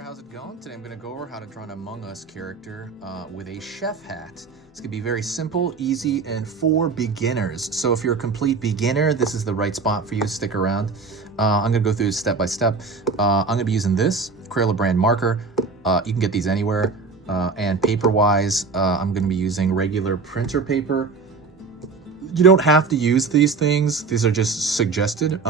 there, how's it going? Today I'm going to go over how to draw an Among Us character with a chef hat. It's going to be very simple, easy, and for beginners. So if you're a complete beginner, this is the right spot for you. Stick around. I'm going to go through step by step. I'm going to be using this Crayola brand marker. You can get these anywhere. And paper-wise, I'm going to be using regular printer paper. You don't have to use these things. These are just suggested.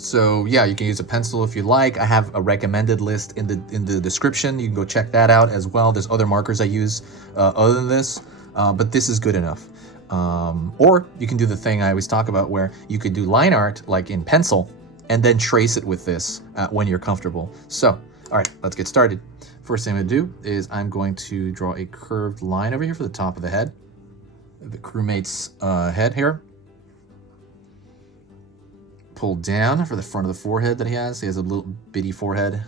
So yeah, you can use a pencil if you like. I have a recommended list in the description. You can go check that out as well. There's other markers I use other than this, but this is good enough. Or you can do the thing I always talk about where you could do line art like in pencil and then trace it with this when you're comfortable. So, all right, let's get started. First thing I'm gonna do is I'm going to draw a curved line over here for the top of the head, the crewmate's head here. Pull down for the front of the forehead that he has. He has a little bitty forehead.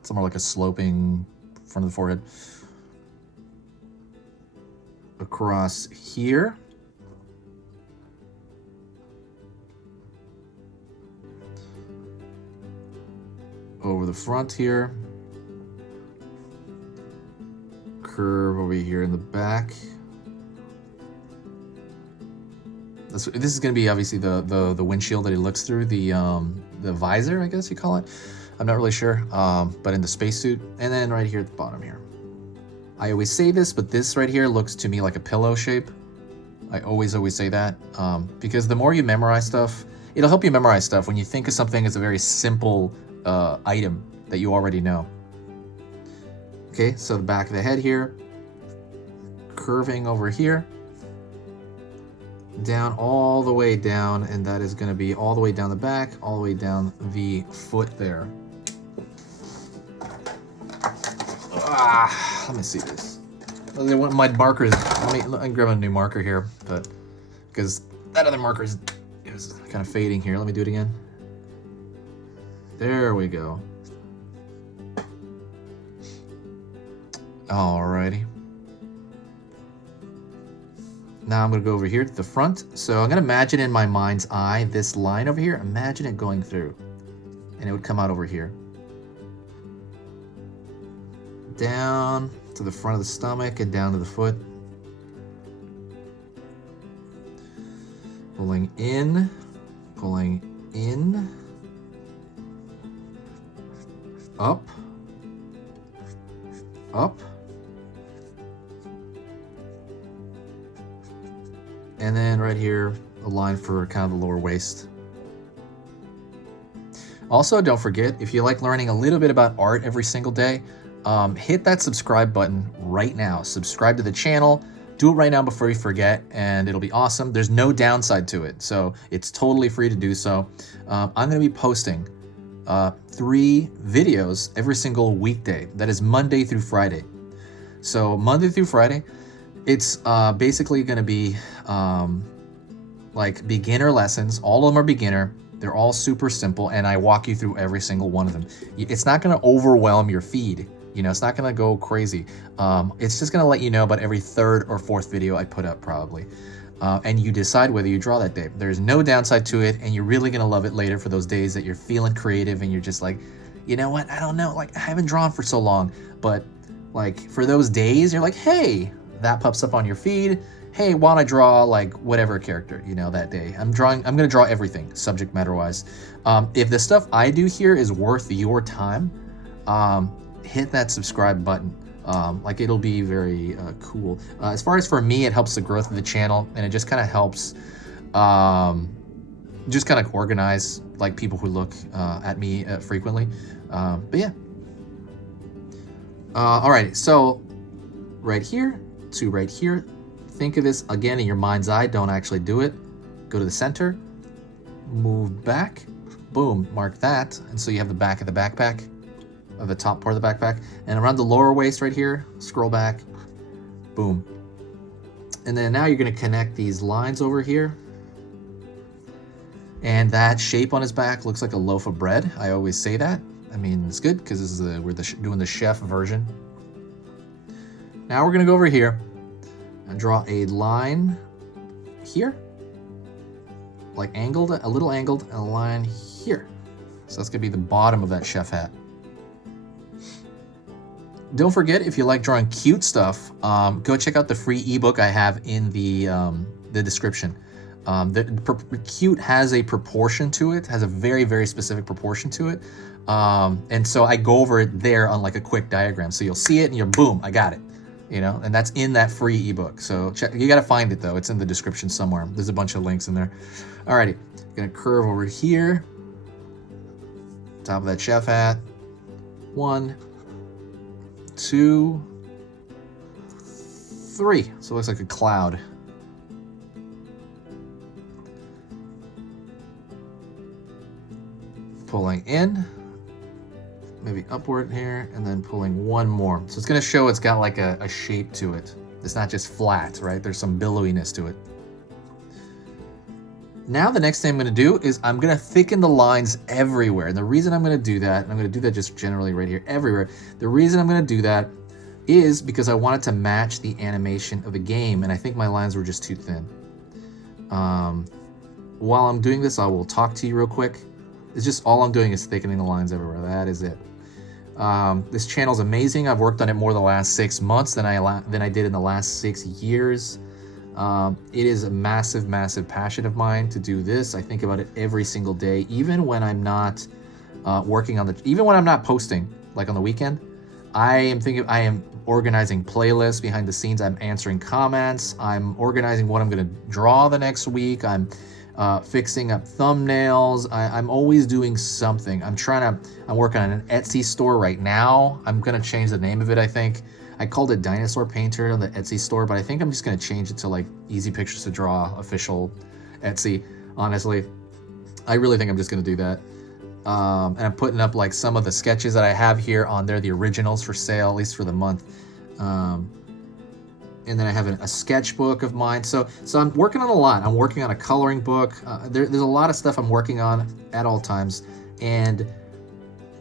It's more like a sloping front of the forehead. Across here. Over the front here. Curve over here in the back. This is going to be obviously the windshield that he looks through, the visor, I guess you call it. I'm not really sure, but in the spacesuit. And then right here at the bottom here. I always say this, but this right here looks to me like a pillow shape. I always say that, because the more you memorize stuff, it'll help you memorize stuff when you think of something as a very simple item that you already know. Okay, so the back of the head here, curving over here. Down all the way down, and that is going to be all the way down the back, all the way down the foot there. Let me see this. My markers. Let me grab a new marker here, but because that other marker is kind of fading here. Let me do it again. There we go. Alrighty. Now I'm going to go over here to the front. So I'm going to imagine in my mind's eye this line over here. Imagine it going through. And it would come out over here. Down to the front of the stomach and down to the foot. Pulling in. Pulling in. Up. Up. And then right here, a line for kind of the lower waist. Also, don't forget, if you like learning a little bit about art every single day, hit that subscribe button right now. Subscribe to the channel. Do it right now before you forget, and it'll be awesome. There's no downside to it, so it's totally free to do so. I'm going to be posting 3 videos every single weekday. That is Monday through Friday. So Monday through Friday, it's basically going to be like beginner lessons. All of them are beginner. They're all super simple, and I walk you through every single one of them. It's not going to overwhelm your feed. You know, it's not going to go crazy. It's just going to let you know about every 3rd or 4th video I put up probably. And you decide whether you draw that day. There's no downside to it, and you're really going to love it later for those days that you're feeling creative and you're just like, you know what, I don't know, like I haven't drawn for so long, but like for those days you're like, hey, that pops up on your feed. Hey, want to draw like whatever character, you know, that day. I'm going to draw everything subject matter wise. If the stuff I do here is worth your time, hit that subscribe button. Like it'll be very cool. As far as for me, it helps the growth of the channel, and it just kind of helps just kind of organize like people who look at me frequently. But yeah. All right, so right here to right here. Think of this again in your mind's eye. Don't actually do it. Go to the center, move back, boom, mark that. And so you have the back of the backpack, or the top part of the backpack, and around the lower waist right here, scroll back, boom. And then now you're gonna connect these lines over here. And that shape on his back looks like a loaf of bread. I always say that. I mean, it's good because this is we're doing the chef version. Now we're gonna go over here and draw a line here, like angled, a little angled, and a line here. So that's gonna be the bottom of that chef hat. don't forget, if you like drawing cute stuff, go check out the free ebook I have in the description. Cute has a proportion to it, has a very, very specific proportion to it. And so I go over it there on like a quick diagram. So you'll see it and you're boom, I got it. You know, and that's in that free ebook. So check, you got to find it though. It's in the description somewhere. There's a bunch of links in there. Alrighty, gonna curve over here. Top of that chef hat. 1, 2, 3. So it looks like a cloud. Pulling in, maybe upward here, and then pulling one more. So it's gonna show it's got like a shape to it. It's not just flat, right? There's some billowiness to it. Now the next thing I'm gonna do is I'm gonna thicken the lines everywhere. And the reason I'm gonna do that, and I'm gonna do that just generally right here, everywhere. The reason I'm gonna do that is because I wanted to match the animation of the game, and I think my lines were just too thin. While I'm doing this, I will talk to you real quick. It's just all I'm doing is thickening the lines everywhere. That is it. This channel's amazing. I've worked on it more the last 6 months than I did in the last 6 years. It is a massive, massive passion of mine to do this. I think about it every single day, even when I'm not even when I'm not posting, like on the weekend. I am organizing playlists behind the scenes. I'm answering comments. I'm organizing what I'm gonna draw the next week. I'm fixing up thumbnails. I'm always doing something. I'm working on an Etsy store right now. I'm gonna change the name of it, I think. I called it Dinosaur Painter on the Etsy store, but I think I'm just gonna change it to like Easy Pictures to Draw official Etsy, honestly. I really think I'm just gonna do that. And I'm putting up like some of the sketches that I have here on there, the originals for sale, at least for the month. And then I have a sketchbook of mine. So I'm working on a lot. I'm working on a coloring book. There's a lot of stuff I'm working on at all times. And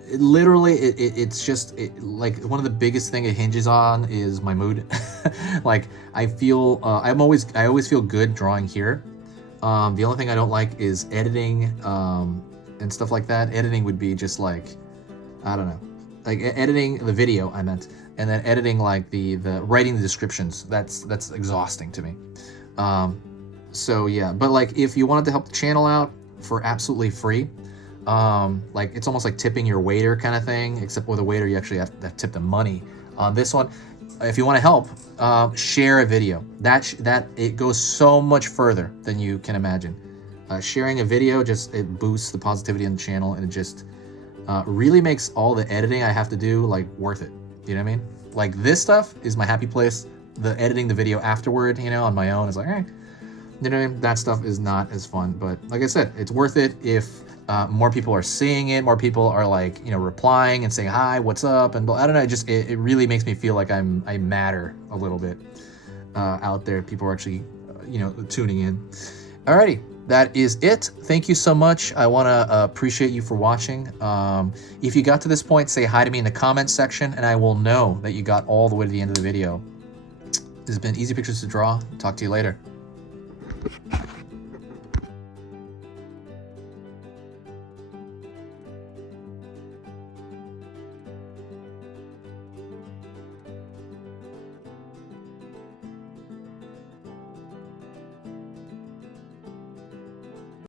it's just like one of the biggest thing it hinges on is my mood. Like I always feel good drawing here. The only thing I don't like is editing and stuff like that. Editing would be just like, I don't know, like editing the video I meant. And then editing like the writing the descriptions, that's exhausting to me. So yeah, but like if you wanted to help the channel out for absolutely free, like it's almost like tipping your waiter kind of thing, except with a waiter you actually have to tip the money. On this one, if you want to help, share a video. That it goes so much further than you can imagine. Sharing a video it boosts the positivity on the channel, and it just really makes all the editing I have to do like worth it. You know what I mean? Like this stuff is my happy place. The editing the video afterward, you know, on my own is like, you know what I mean? That stuff is not as fun. But like I said, it's worth it if more people are seeing it, more people are like, you know, replying and saying hi, what's up, and I don't know. It really makes me feel like I matter a little bit out there. People are actually, you know, tuning in. Alrighty. That is it. Thank you so much. I want to appreciate you for watching. If you got to this point, say hi to me in the comments section, and I will know that you got all the way to the end of the video. This has been Easy Pictures to Draw. Talk to you later.